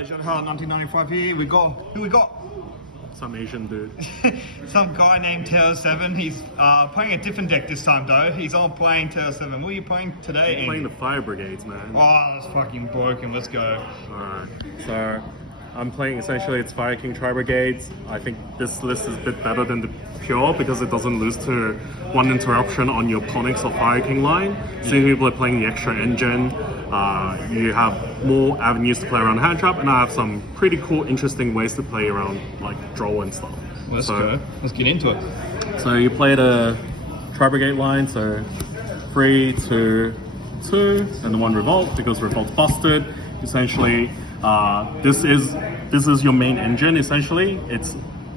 John 1995 here. Who we got? Some Asian dude. Some guy named Taylor 7. He's playing a different deck this time though. He's on playing Taylor 7. What are you playing today? I'm playing the Tri-Brigades, man. Oh, that's fucking broken. Let's go. Alright, so I'm playing essentially it's Fire King Tri-Brigades. I think this list is a bit better than the pure because it doesn't lose to one interruption on your Ponix or Fire King line. So people are playing the extra engine. You have more avenues to play around hand trap, and I have some pretty cool, interesting ways to play around like draw and stuff. Let's go. Let's get into it. So you play the Tri-Brigade line, so 3, 2, 2, and the 1 revolt because revolt's busted. Essentially, this is your main engine. Essentially,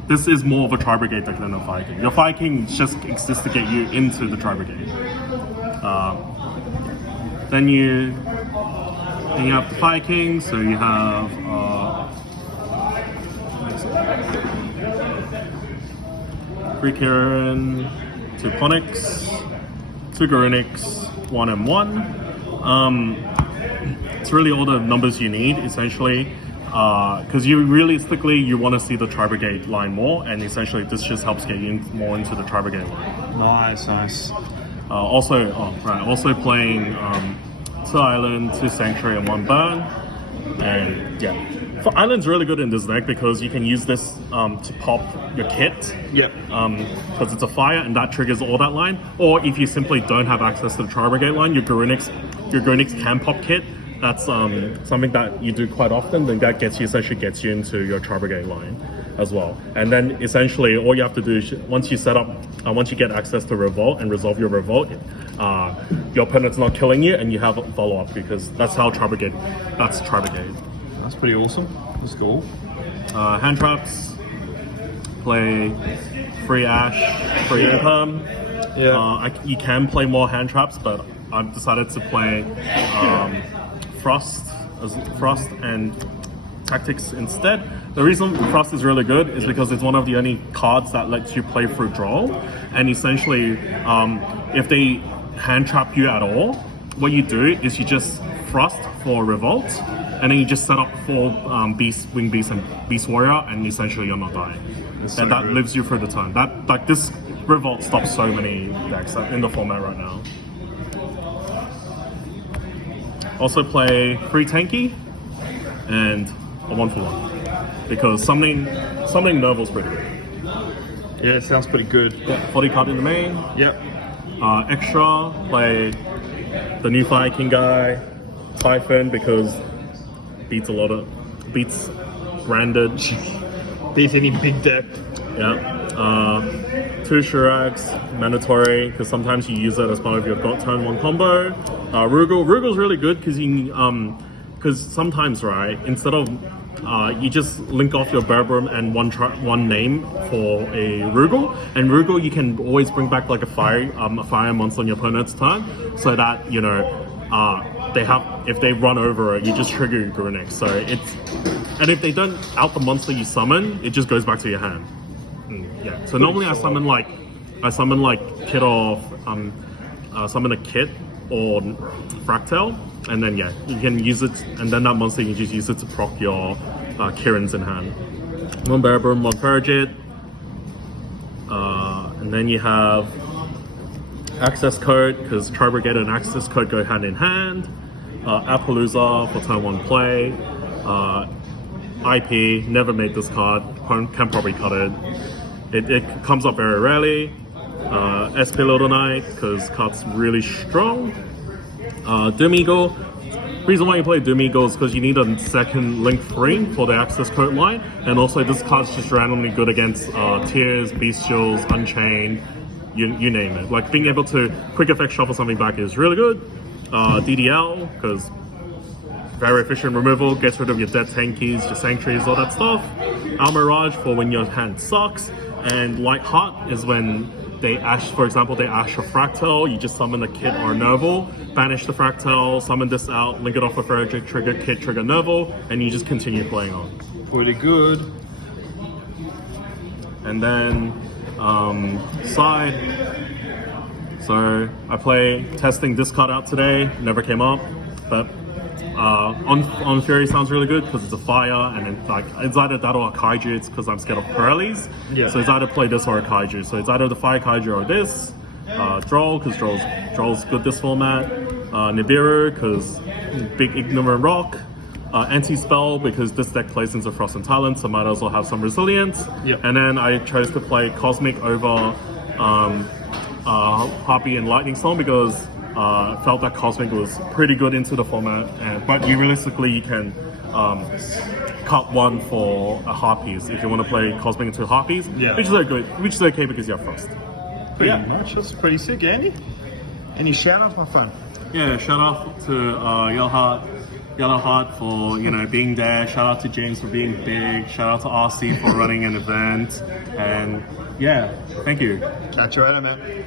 this is more of a Tri-Brigade deck than a Fire King. Your Fire King just exists to get you into the Tri-Brigade. Then you have the Fire King, so you have 3 Kieran, 2 Ponix, 2 Garunix, 1 M1. It's really all the numbers you need essentially, because you realistically you want to see the Tri-Brigade line more, and essentially this just helps get you more into the Tri-Brigade line. Nice. Also playing 2 Island, 2 Sanctuary, and 1 Burn. And yeah, for Island's really good in this deck because you can use this to pop your kit. Yep. Because it's a fire and that triggers all that line. Or if you simply don't have access to the Tri-Brigade line, your Garunix can pop kit. That's something that you do quite often. Then that essentially gets you into your Tri-Brigade line as well. And then essentially all you have to do is once you get access to revolt and resolve your revolt, your opponent's not killing you and you have a follow-up because that's how Tri-Brigade. That's Tri-Brigade. That's pretty awesome. That's cool. Hand traps, play free Ash, free Imperm. Yeah. You can play more hand traps, but I've decided to play Frost and Tactics instead. The reason Frost is really good is because it's one of the only cards that lets you play through draw, and essentially if they hand trap you at all, what you do is you just Frost for Revolt, and then you just set up 4 Wing Beast and Beast Warrior, and essentially you're not dying. And that lives you through the turn. This Revolt stops so many decks in the format right now. Also play 3 Tanky and a 1-for-1 because summoning Nerval's pretty good. Yeah, it sounds pretty good. Got 40 card in the main. Yep. Extra play the new Fire King guy, Typhon, because beats branded. Beats any big deck. Yeah. 2 Shirags, mandatory, because sometimes you use it as part of your got turn 1 combo. Rugal's really good because sometimes, right, instead of you just link off your Berbrum and one name for a Rugal, and Rugal you can always bring back like a fire monster on your opponent's turn, so that if they run over it, you just trigger your Garunix. So and if they don't out the monster you summon, it just goes back to your hand. Yeah. So normally I summon like Kit or summon a Kit or Fractal, and then yeah, you can use it, and then that monster you can just use it to proc your Kirans in hand. 1 Berbrum, 1 Farigid, and then you have access code because Tri-Brigade and access code go hand in hand. Appaloosa for turn 1 play. IP, never made this card, can probably cut it. It comes up very rarely. SP Little Knight, because card's really strong. Doom Eagle. Reason why you play Doom Eagle is because you need a second link 3 for the access code line, and also this card's just randomly good against Tears, Bestials, Unchained, you name it. Like being able to quick effect shuffle something back is really good. DDL, because very efficient removal, gets rid of your dead tankies, your sanctuaries, all that stuff. Almirage for when your hand sucks, and Light Heart is when they ash, for example, they ash a Fractal, you just summon a Kit or a Nerval, banish the Fractal, summon this out, link it off with Frederick, trigger Kit, trigger Nerval, and you just continue playing on. Pretty good. And then side. So I play testing this card out today, never came up, but On Fury sounds really good because it's a fire, and then like it's either that or a kaiju. It's because I'm scared of Pirellis. Yeah. So it's either play this or a kaiju. So it's either the fire kaiju or this. Droll because Droll's good this format. Nibiru because big ignorant rock. Anti-spell because this deck plays into Frost and Talent, so might as well have some resilience. Yep. And then I chose to play Cosmic over Harpy and Lightning Storm because I felt that Cosmic was pretty good into the format, but you realistically can cut one for a Harpies if you want to play Cosmic into Harpies, Yeah. which is okay because you have Frost. Pretty much. That's pretty sick, Andy. Any shout outs, my friend? Yeah, shout out to Yellow Heart for being there. Shout out to James for being big. Shout out to RC for running an event, and yeah, thank you. Catch you later, man.